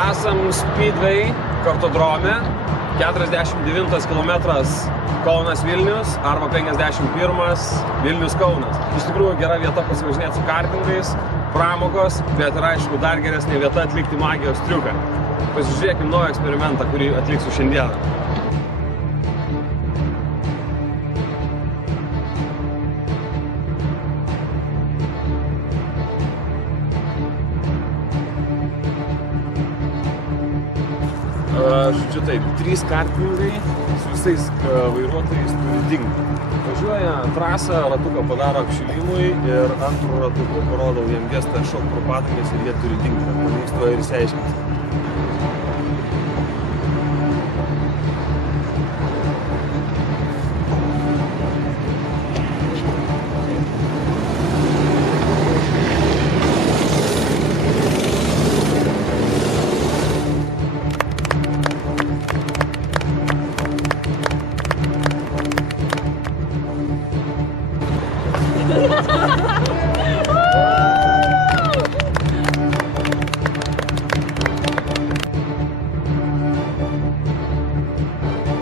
Esam Speedway kartodrome, 49 km Kaunas Vilnius arba 51 Vilnius Kaunas. Iš tikrųjų gera vieta pasivažinėti su kartingais, pramogos, bet yra aišku dar geresnė vieta atlikti magijos triuką. Pasižiūrėkim naują eksperimentą, kurį atliksiu šiandieną. Žodžiu taip, 3 kartingai su visais vairuotojais turi dingti. Važiuoja trasą, ratuką padaro apšilimui ir antru ratuku parodau jiem gestą šok pro padangas ir jie turi dingti. Pavyks to ir išsiaiškinti. Ha ha ha!